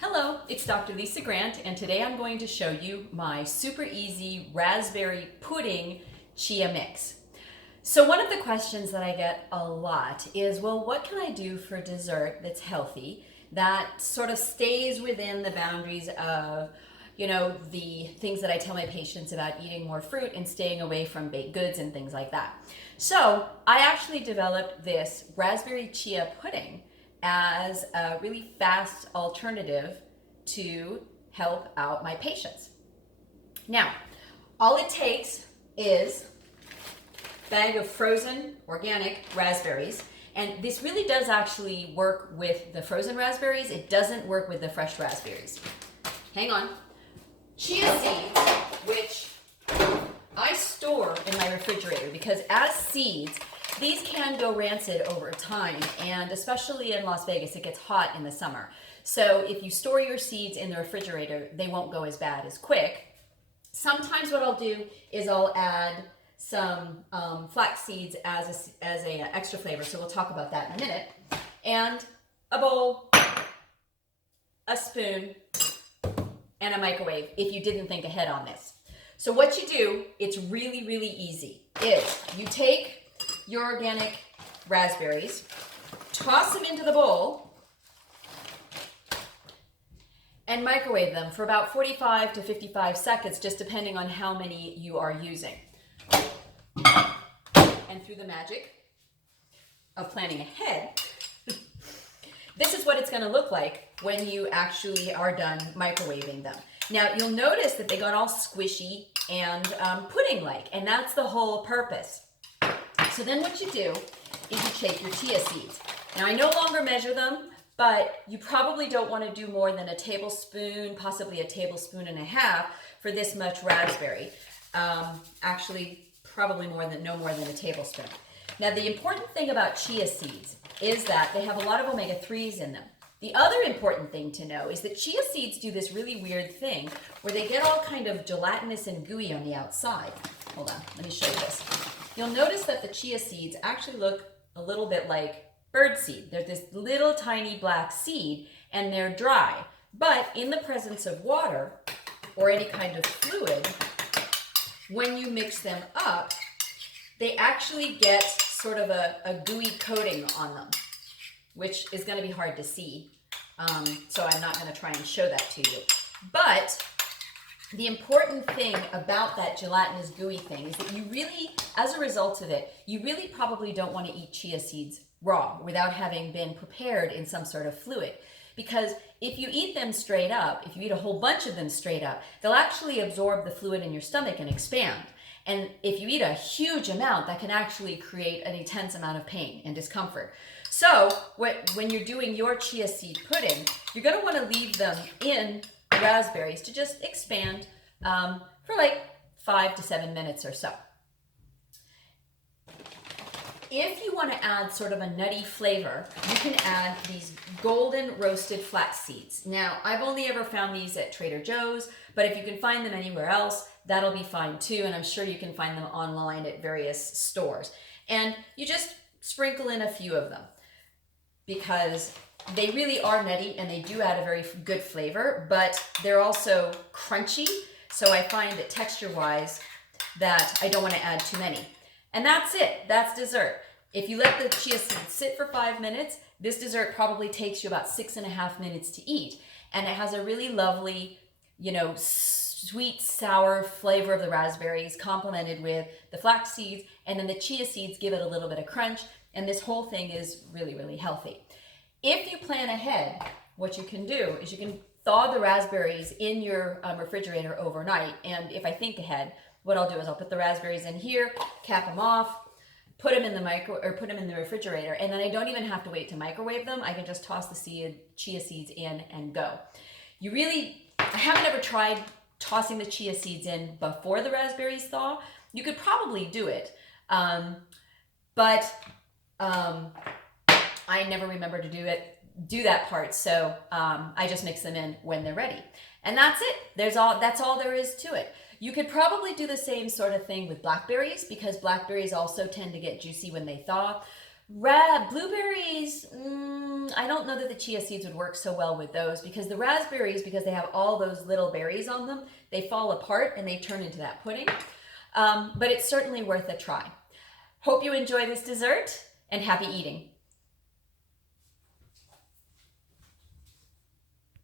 Hello, it's Dr. Lisa Grant, and today I'm going to show you my super easy raspberry pudding chia mix. So one of the questions that I get a lot is, well, what can I do for dessert that's healthy, that sort of stays within the boundaries of, the things that I tell my patients about eating more fruit and staying away from baked goods and things like that. So I actually developed this raspberry chia pudding as a really fast alternative to help out my patients. Now, all it takes is a bag of frozen organic raspberries, and this really does actually work with the frozen raspberries. It doesn't work with the fresh raspberries. Hang on. Chia seeds, which I store in my refrigerator because as seeds, these can go rancid over time, and especially in Las Vegas, it gets hot in the summer. So if you store your seeds in the refrigerator, they won't go as bad as quick. Sometimes what I'll do is I'll add some flax seeds as a extra flavor, so we'll talk about that in a minute. And a bowl, a spoon, and a microwave if you didn't think ahead on this. So what you do, it's really, really easy, is you take your organic raspberries, toss them into the bowl, and microwave them for about 45 to 55 seconds, just depending on how many you are using. And through the magic of planning ahead, this is what it's going to look like when you actually are done microwaving them. Now, you'll notice that they got all squishy and pudding-like, and that's the whole purpose. So then what you do is you take your chia seeds. Now, I no longer measure them, but you probably don't want to do more than a tablespoon, possibly a tablespoon and a half for this much raspberry. Actually, probably no more than a tablespoon. Now, the important thing about chia seeds is that they have a lot of omega-3s in them. The other important thing to know is that chia seeds do this really weird thing where they get all kind of gelatinous and gooey on the outside. Hold on, let me show you this. You'll notice that the chia seeds actually look a little bit like birdseed. They're this little tiny black seed and they're dry. But in the presence of water or any kind of fluid, when you mix them up, they actually get sort of a gooey coating on them, which is going to be hard to see. So I'm not going to try and show that to you. But the important thing about that gelatinous gooey thing is that you really, as a result of it, you really probably don't want to eat chia seeds raw without having been prepared in some sort of fluid. Because if you eat them straight up, if you eat a whole bunch of them straight up, they'll actually absorb the fluid in your stomach and expand. And if you eat a huge amount, that can actually create an intense amount of pain and discomfort. So when you're doing your chia seed pudding, you're going to want to leave them in raspberries to just expand for like 5 to 7 minutes or so. If you want to add sort of a nutty flavor, you can add these golden roasted flax seeds. Now, I've only ever found these at Trader Joe's, but if you can find them anywhere else, that'll be fine too, and I'm sure you can find them online at various stores. And you just sprinkle in a few of them because they really are nutty and they do add a very good flavor, but they're also crunchy, so I find that texture-wise that I don't want to add too many. And that's it. That's dessert. If you let the chia seeds sit for 5 minutes, this dessert probably takes you about 6.5 minutes to eat. And it has a really lovely, sweet, sour flavor of the raspberries complemented with the flax seeds. And then the chia seeds give it a little bit of crunch. And this whole thing is really, really healthy. If you plan ahead, what you can do is you can thaw the raspberries in your refrigerator overnight. And if I think ahead, what I'll do is I'll put the raspberries in here, cap them off, put them in the refrigerator, and then I don't even have to wait to microwave them. I can just toss the chia seeds in and go. I haven't ever tried tossing the chia seeds in before the raspberries thaw. You could probably do it, but I never remember to do that part. So I just mix them in when they're ready, and that's it. That's all there is to it. You could probably do the same sort of thing with blackberries because blackberries also tend to get juicy when they thaw. Blueberries, I don't know that the chia seeds would work so well with those, because the raspberries, because they have all those little berries on them, they fall apart and they turn into that pudding. But it's certainly worth a try. Hope you enjoy this dessert, and happy eating.